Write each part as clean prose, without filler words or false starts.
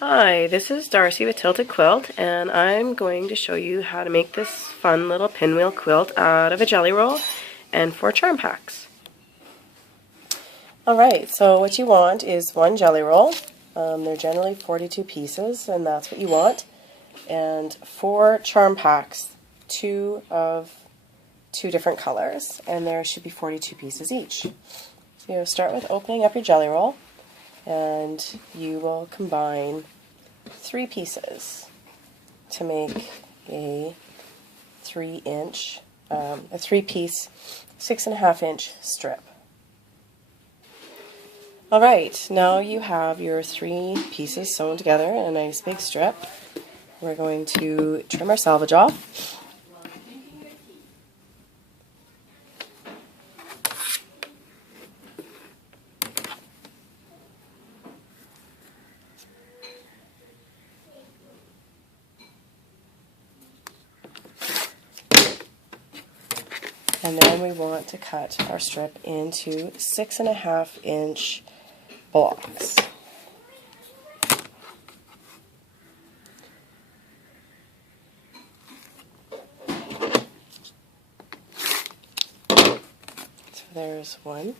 Hi, this is Darcy with Tilted Quilt, and I'm going to show you how to make this fun little pinwheel quilt out of a jelly roll and 4 charm packs. Alright, so what you want is 1 jelly roll. They're generally 42 pieces, and that's what you want. And 4 charm packs, 2 of 2 different colors, and there should be 42 pieces each. So you start with opening up your jelly roll, and you will combine 3 pieces to make a 3-piece 6.5-inch strip. Alright, now you have your 3 pieces sewn together in a nice big strip. We're going to trim our selvage off. And then we want to cut our strip into 6.5-inch blocks. So there's one.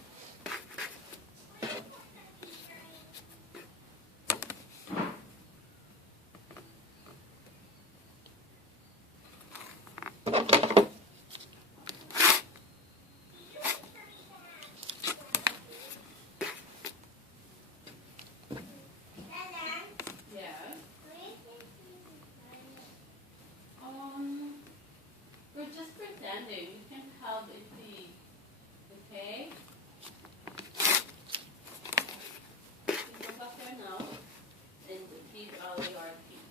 We're just pretending. You can help if the okay? You look up there now and keep all your teeth.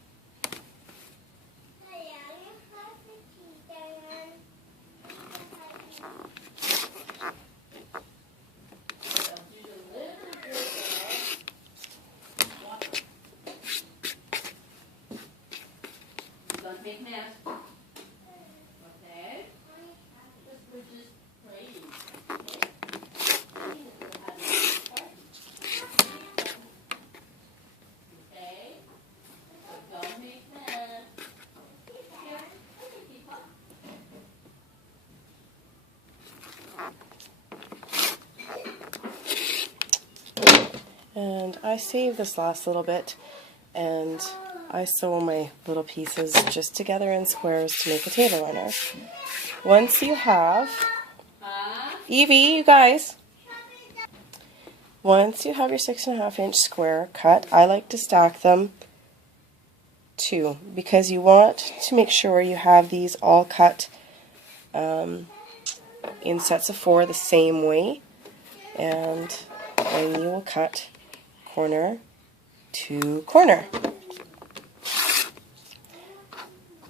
Don't make mess. And I save this last little bit, and I sew my little pieces just together in squares to make a table runner. Once you have, Evie, you guys, once you have your 6.5-inch square cut, I like to stack them 2, because you want to make sure you have these all cut in sets of 4 the same way, and then you will cut corner to corner.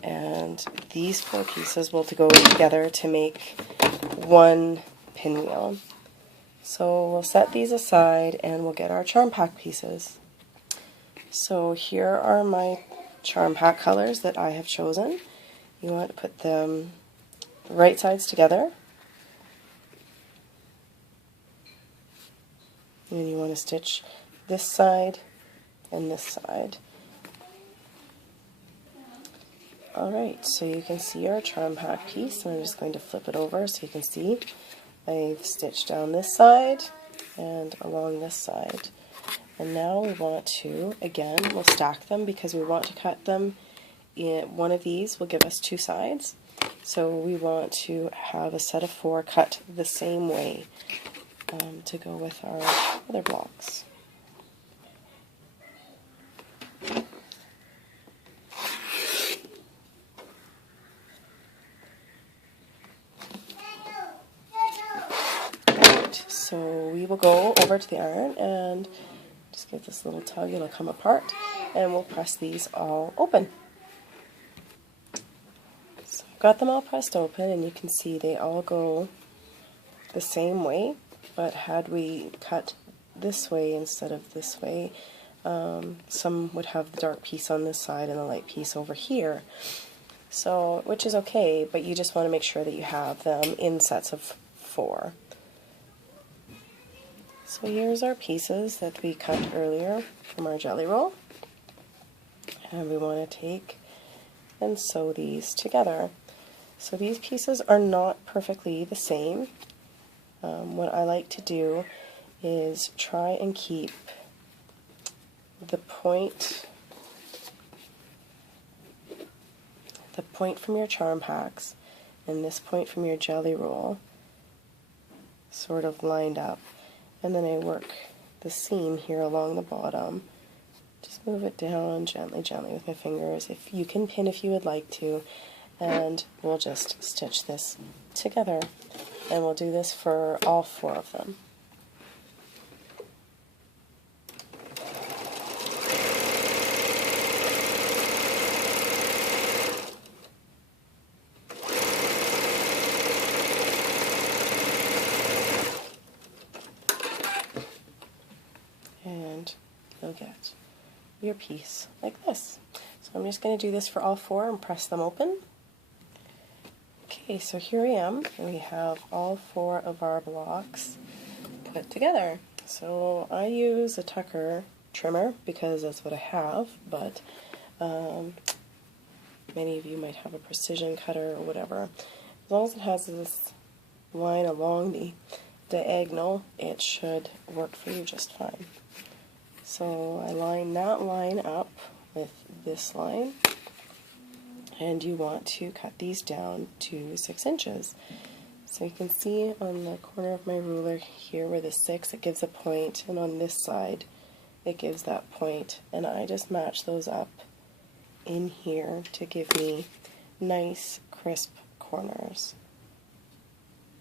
And these 4 pieces will go together to make 1 pinwheel. So we'll set these aside and we'll get our charm pack pieces. So here are my charm pack colors that I have chosen. You want to put them right sides together. And you want to stitch this side and this side. Alright, so you can see our charm pack piece, and I'm just going to flip it over so you can see. I've stitched down this side and along this side. And now we want to, again, we'll stack them because we want to cut them in, one of these will give us 2 sides. So we want to have a set of 4 cut the same way to go with our other blocks. So we will go over to the iron and just give this little tug, it'll come apart, and we'll press these all open. So I've got them all pressed open, and you can see they all go the same way, but had we cut this way instead of this way, some would have the dark piece on this side and the light piece over here. So, which is okay, but you just want to make sure that you have them in sets of 4. So here's our pieces that we cut earlier from our jelly roll. And we want to take and sew these together. So these pieces are not perfectly the same. What I like to do is try and keep the point from your charm packs and this point from your jelly roll sort of lined up, and then I work the seam here along the bottom. Just move it down gently, gently with my fingers. If you can pin if you would like to, and we'll just stitch this together, and we'll do this for all 4 of them. And you'll get your piece like this. So I'm just going to do this for all 4 and press them open. Okay, so here I am. We have all 4 of our blocks put together. So I use a Tucker trimmer because that's what I have, but many of you might have a precision cutter or whatever. As long as it has this line along the diagonal, it should work for you just fine. So I line that line up with this line, and you want to cut these down to 6 inches. So you can see on the corner of my ruler here where the 6, it gives a point, and on this side it gives that point, and I just match those up in here to give me nice crisp corners.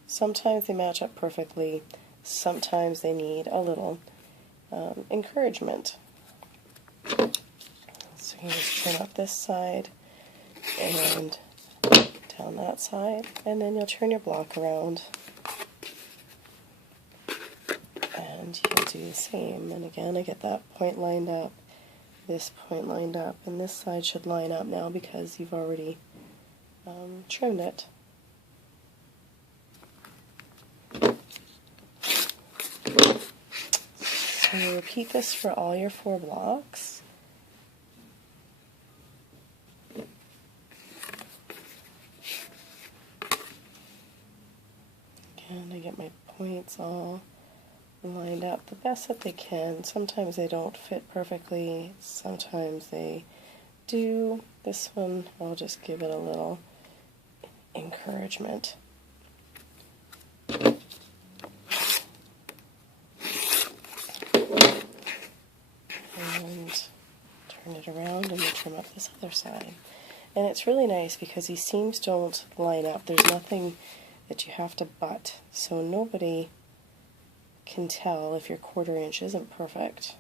Sometimes they match up perfectly, sometimes they need a little encouragement. So you just trim up this side and down that side, and then you'll turn your block around and you'll do the same. And again, I get that point lined up, this point lined up, and this side should line up now because you've already trimmed it. So repeat this for all your 4 blocks. Again, I get my points all lined up the best that they can. Sometimes they don't fit perfectly, sometimes they do. This one, I'll just give it a little encouragement. And turn it around and you trim up this other side. And it's really nice because these seams don't line up. There's nothing that you have to butt, so nobody can tell if your 1/4 inch isn't perfect.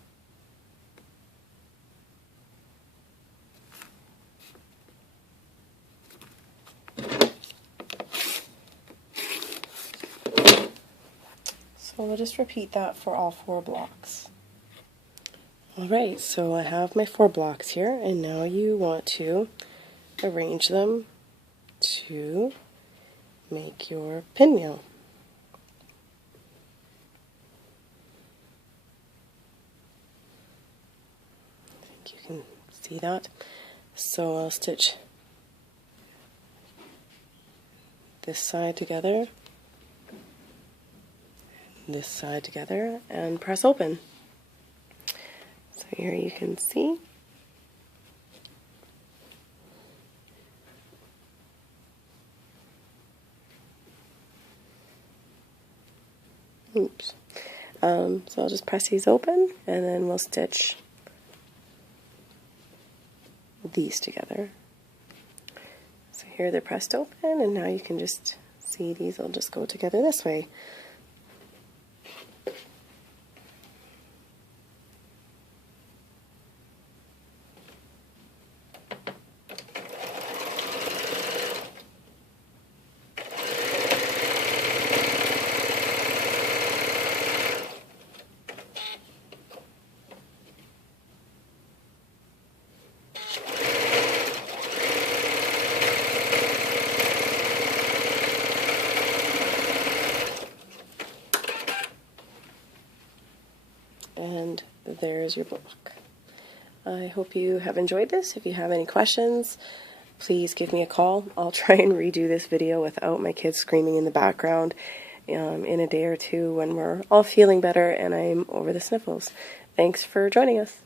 So we'll just repeat that for all 4 blocks. Alright, so I have my 4 blocks here, and now you want to arrange them to make your pinwheel. I think you can see that. So I'll stitch this side together, this side together, and press open. So here you can see. Oops. So I'll just press these open, and then we'll stitch these together. So here they're pressed open, and now you can just see these will just go together this way. And there's your block. I hope you have enjoyed this. If you have any questions, please give me a call. I'll try and redo this video without my kids screaming in the background in a day or two when we're all feeling better and I'm over the sniffles. Thanks for joining us.